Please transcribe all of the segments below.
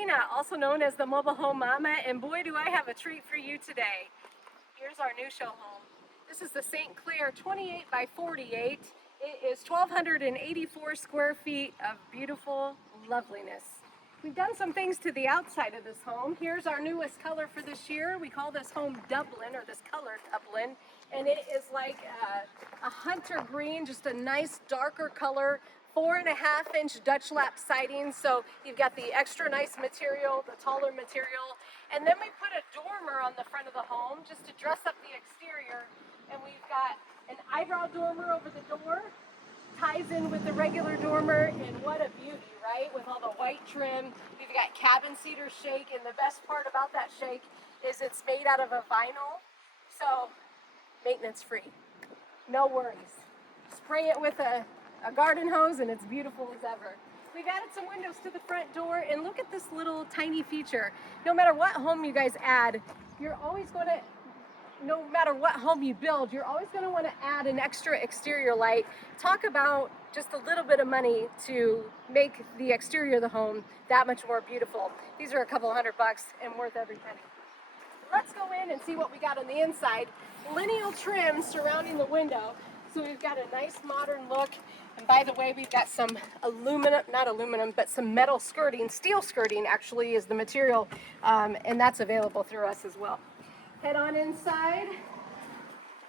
Kristina, also known as the Mobile Home Mama, and boy do I have a treat for you today. Here's our new show home. This is the St. Clair 28 by 48. It is 1,284 square feet of beautiful loveliness. We've done some things to the outside of this home. Here's our newest color for this year. We call this home Dublin, or this color Dublin, and it is like a hunter green, just a nice darker color. 4.5-inch Dutch lap siding, so you've got the extra nice material, the taller material, and then we put a dormer on the front of the home just to dress up the exterior, and we've got an eyebrow dormer over the door, ties in with the regular dormer, and what a beauty, right? With all the white trim. We've got cabin cedar shake, and the best part about that shake is it's made out of a vinyl, so maintenance free, no worries. Spray it with a garden hose and it's beautiful as ever. We've added some windows to the front door, and look at this little tiny feature. No matter what home you guys add, you're always going to, no matter what home you build, you're always going to want to add an extra exterior light. Talk about just a little bit of money to make the exterior of the home that much more beautiful. These are a couple $100 and worth every penny. Let's go in and see what we got on the inside. Lineal trim surrounding the window. So we've got a nice modern look, and by the way, we've got some some metal skirting. Steel skirting actually is the material, and that's available through us as well. Head on inside.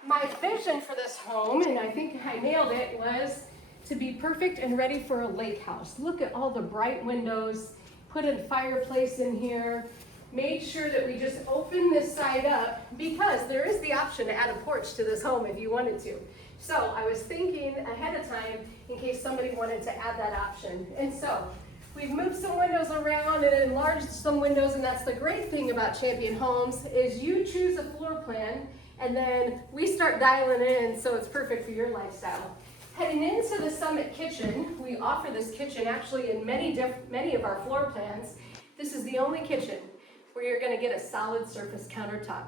My vision for this home, and I think I nailed it, was to be perfect and ready for a lake house. Look at all the bright windows, put a fireplace in here, made sure that we just open this side up because there is the option to add a porch to this home if you wanted to. So I was thinking ahead of time in case somebody wanted to add that option. And so we've moved some windows around and enlarged some windows, and that's the great thing about Champion Homes is you choose a floor plan and then we start dialing in so it's perfect for your lifestyle. Heading into the Summit kitchen, we offer this kitchen actually in many of our floor plans. This is the only kitchen where you're going to get a solid surface countertop.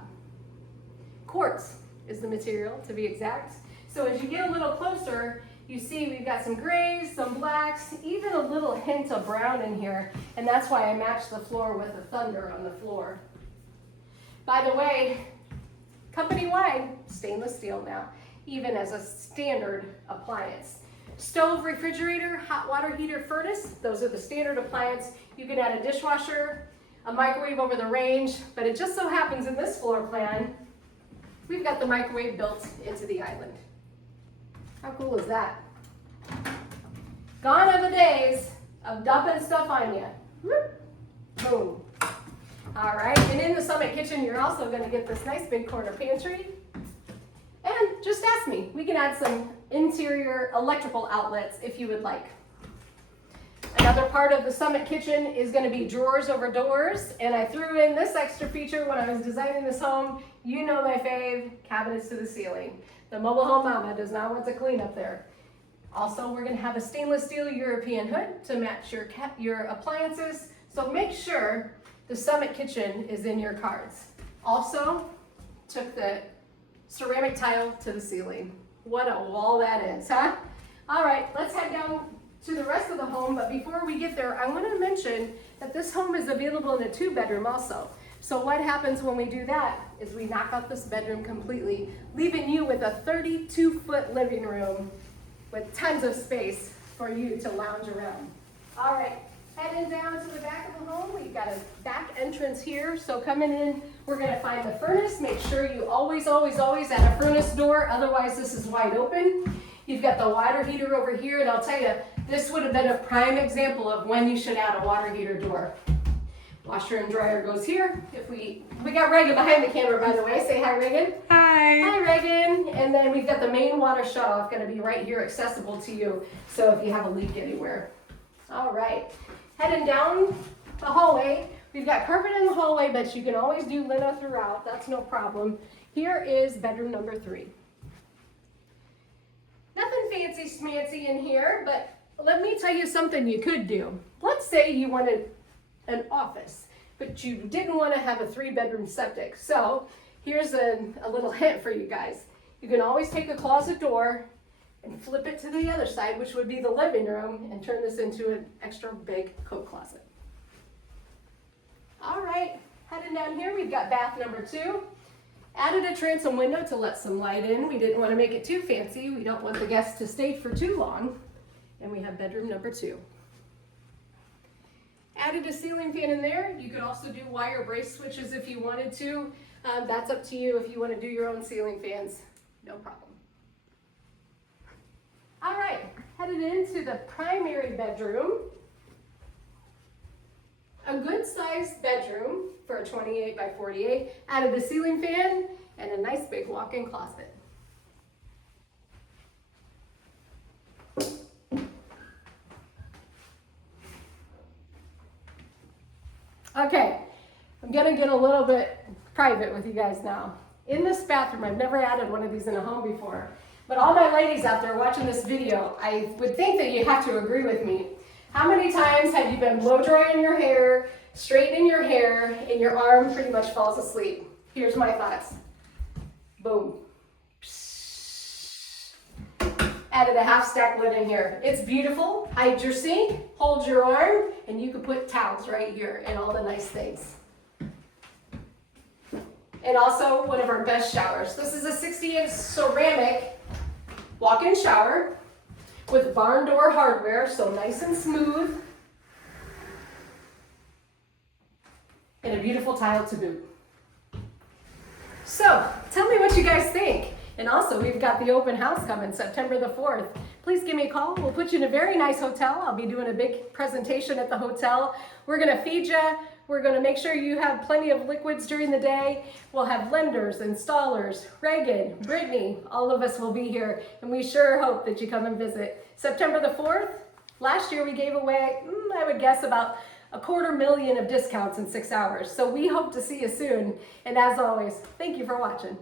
Quartz is the material, to be exact. So as you get a little closer, you see we've got some grays, some blacks, even a little hint of brown in here, and that's why I matched the floor with a thunder on the floor. By the way, company-wide, stainless steel now, even as a standard appliance. Stove, refrigerator, hot water heater, furnace, those are the standard appliance. You can add a dishwasher, a microwave over the range, but it just so happens in this floor plan, we've got the microwave built into the island. How cool is that? Gone are the days of dumping stuff on you. Whoop. Boom. All right, and in the Summit kitchen, you're also gonna get this nice big corner pantry. And just ask me, we can add some interior electrical outlets if you would like. Another part of the Summit kitchen is going to be drawers over doors, and I threw in this extra feature when I was designing this home. You know my fave, cabinets to the ceiling. The Mobile Home Mama does not want to clean up there. Also, we're going to have a stainless steel European hood to match your appliances, so make sure the Summit kitchen is in your cards. Also, took the ceramic tile to the ceiling. What a wall that is, huh? All right, let's head down to the rest of the home, but before we get there, I want to mention that this home is available in a 2-bedroom also. So what happens when we do that is we knock out this bedroom completely, leaving you with a 32-foot living room with tons of space for you to lounge around. All right, heading down to the back of the home, we've got a back entrance here. So coming in, we're going to find the furnace. Make sure you always add a furnace door, otherwise this is wide open. You've got the water heater over here, and I'll tell you, this would have been a prime example of when you should add a water heater door. Washer and dryer goes here. If we got Reagan behind the camera, by the way. Say hi, Reagan. Hi. Hi, Reagan. And then we've got the main water shutoff going to be right here accessible to you, so if you have a leak anywhere. All right, heading down the hallway. We've got carpet in the hallway, but you can always do lino throughout. That's no problem. Here is bedroom number 3. Nothing fancy schmancy in here, but let me tell you something you could do. Let's say you wanted an office, but you didn't want to have a 3-bedroom septic. So here's a little hint for you guys. You can always take a closet door and flip it to the other side, which would be the living room, and turn this into an extra big coat closet. All right, heading down here, we've got bath number 2. Added a transom window to let some light in. We didn't want to make it too fancy. We don't want the guests to stay for too long. And we have bedroom number 2. Added a ceiling fan in there. You could also do wire brace switches if you wanted to. That's up to you if you want to do your own ceiling fans. No problem. All right, headed into the primary bedroom. A good sized bedroom for a 28 by 48. Added a ceiling fan and a nice big walk-in closet. Okay, I'm gonna get a little bit private with you guys now. In this bathroom, I've never added one of these in a home before, but all my ladies out there watching this video, I would think that you have to agree with me. How many times have you been blow drying your hair, straightening your hair, and your arm pretty much falls asleep? Here's my thoughts. Boom. Added a half stack lid in here. It's beautiful. Hide your sink, hold your arm, and you can put towels right here and all the nice things. And also one of our best showers. This is a 60-inch ceramic walk-in shower with barn door hardware, so nice and smooth. And a beautiful tile to boot. So, tell me what you guys think. And also, we've got the open house coming September the 4th. Please give me a call. We'll put you in a very nice hotel. I'll be doing a big presentation at the hotel. We're gonna feed you. We're gonna make sure you have plenty of liquids during the day. We'll have lenders, installers, Reagan, Brittany, all of us will be here. And we sure hope that you come and visit. September the 4th, last year we gave away, I would guess about $250,000 of discounts in 6 hours. So we hope to see you soon. And as always, thank you for watching.